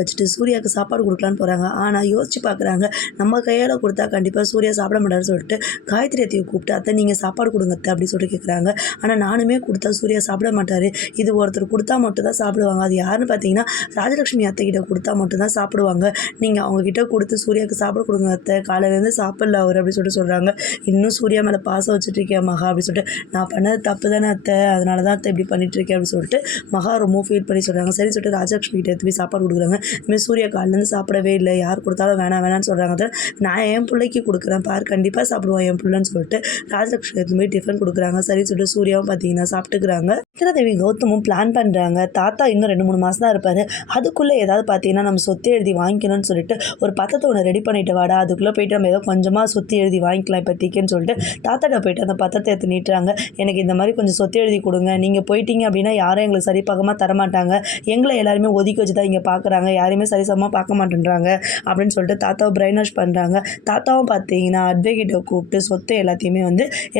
வச்சுட்டு சூர்யாவுக்கு சாப்பாடு கொடுக்கலான்னு போகிறாங்க. ஆனால் யோசிச்சு பார்க்குறாங்க, நம்ம கையால் கொடுத்தா கண்டிப்பாக சூர்யா சாப்பிட மாட்டாருன்னு சொல்லிட்டு காயத்ரி அத்தையை கூப்பிட்டு, அத்தை நீங்கள் சாப்பாடு கொடுங்க அத்தை அப்படின்னு சொல்லிட்டு கேட்குறாங்க. ஆனால் நானுமே கொடுத்தா சூர்யா சாப்பிட மாட்டார், இது ஒருத்தர் கொடுத்தா மட்டும் தான் சாப்பிடுவாங்க, அது யாருன்னு பார்த்தீங்கன்னா ராஜலட்சுமி அத்தைக்கிட்ட கொடுத்தா மட்டும் தான் சாப்பிடுவாங்க, நீங்கள் அவங்கக்கிட்ட கொடுத்து சூர்யாவுக்கு சாப்பிட கொடுங்க அத்தை, காலையிலேருந்து சாப்பிடல அவர் அப்படின்னு சொல்லிட்டு சொல்கிறாங்க. இன்னும் சூர்யா மேலே பாசம் வச்சுட்டு இருக்கேன் மகா அப்படின்னு சொல்லிட்டு, நான் பண்ணது தப்பு தானே அத்தை, அதனால தான் அத்தை இப்படி பண்ணிட்டுருக்கேன் அப்படின்னு சொல்லிட்டு மகா ரொம்ப ஃபீல் பண்ணி சொல்கிறாங்க. சரி சொல்லிட்டு ராஜலட்சுமி கிட்ட எடுத்து போய் சாப்பாடு கொடுக்குறாங்க. இதுமாதிரி சூர்யா காலிலேருந்து சாப்பிடவே இல்லை, யார் கொடுத்தாலும் வேணான்னு சொல்கிறாங்க. நான் என் பிள்ளைக்கு கொடுக்குறேன் பார், கண்டிப்பாக சாப்பிடுவான் என் பிள்ளைன்னு சொல்லிட்டு ராஜலட்சுமி எடுத்து போய் டிஃபன் கொடுக்குறாங்க. சரி சொல்லிட்டு சூர்யாவும் பார்த்தீங்கன்னா சாப்பிட்டுக்கிறாங்க. தேவி கௌதமும் பிளான் பண்ணுறாங்க, தாத்தா இன்னும் 2-3 மாதம் தான் இருப்பார், அதுக்குள்ளே ஏதாவது பார்த்தீங்கன்னா நம்ம சொத்து எழுதி வாங்கிக்கணும்னு சொல்லிட்டு ஒரு பத்திரத்தை ஒன்று ரெடி பண்ணிட்டு வாடா, அதுக்குள்ளே போயிட்டு நம்ம ஏதோ கொஞ்சமாக சொத்து எழுதி வாங்கிக்கலாம் இப்போதைக்குன்னு சொல்லிட்டு தாத்தாட்ட போயிட்டு அந்த பத்திரத்தை எடுத்து நீட்டுறாங்க. எனக்கு இந்த மாதிரி கொஞ்சம் சொத்து எழுதி கொடுங்க, நீங்கள் போயிட்டீங்க அப்படின்னா யாரும் எங்களுக்கு சரிபாகமாக தரமாட்டாங்க, எங்களை எல்லாருமே ஒதுக்கி வச்சு தான் இங்கே பார்க்குறாங்க, யாரையுமே சரிசமமாக பார்க்க மாட்டேன்றாங்க அப்படின்னு சொல்லிட்டு தாத்தாவை பிரெயின் வாஷ் பண்ணுறாங்க. தாத்தாவும் பார்த்தீங்கன்னா அட்வொகேட்டை கூப்பிட்டு சொத்தை எல்லாத்தையுமே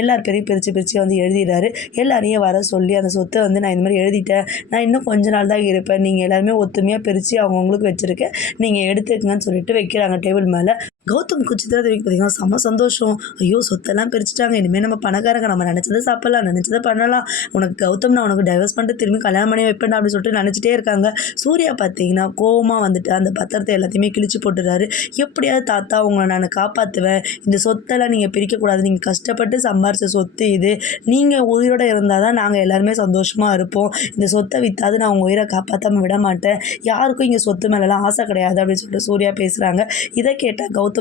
எல்லார் பேரையும் பிரித்து எழுதிடுறாரு. எல்லாரையும் வர சொல்லி அந்த சொத்தை நான் இந்த மாதிரி எழுதிட்டேன், நான் இன்னும் கொஞ்ச நாள் தான் இருப்பேன், நீங்கள் எல்லாருமே ஒத்துமையாக பிரித்து அவங்கவுங்களுக்கு வச்சுருக்கேன், நீங்கள் எடுத்துக்கங்கன்னு சொல்லிட்டு வைக்கிறாங்க டேபிள் மேலே. கௌதமுக்கு சித்ராதேவிக்கு பார்த்தீங்கன்னா செம்ம சந்தோஷம். ஐயோ சொத்தெல்லாம் பிரிச்சுட்டாங்க, இனிமேல் நம்ம பணக்காரங்க, நம்ம நினச்சதை சாப்பிடலாம், நினச்சதை பண்ணலாம், உனக்கு கௌதம் நான் உனக்கு டைவர்ஸ் பண்ணிட்டு திரும்பி கல்யாணம் பண்ணி வைப்பேன் அப்படின்னு சொல்லிட்டு நினச்சிட்டே இருக்காங்க. சூர்யா பார்த்தீங்கன்னா கோவமாக வந்துட்டு அந்த பத்திரத்தை எல்லாத்தையுமே கிழிச்சு போட்டுறாரு. எப்படியாவது தாத்தா உங்களை நான் காப்பாற்றுவேன், இந்த சொத்தெல்லாம் நீங்கள் பிரிக்கக்கூடாது, நீங்கள் கஷ்டப்பட்டு சம்பாரித்த சொத்து இது, நீங்கள் உயிரோடு இருந்தால் தான் நாங்கள் எல்லாருமே சந்தோஷமாக இருப்போம், இந்த சொத்தை விற்றாது நான் உங்கள் உயிரை காப்பாற்றாமல் விட மாட்டேன், யாருக்கும் இங்கே சொத்து மேலெலாம் ஆசை கிடையாது அப்படின்னு சொல்லிட்டு சூர்யா பேசுகிறாங்க. இதை கேட்டால் கௌதம்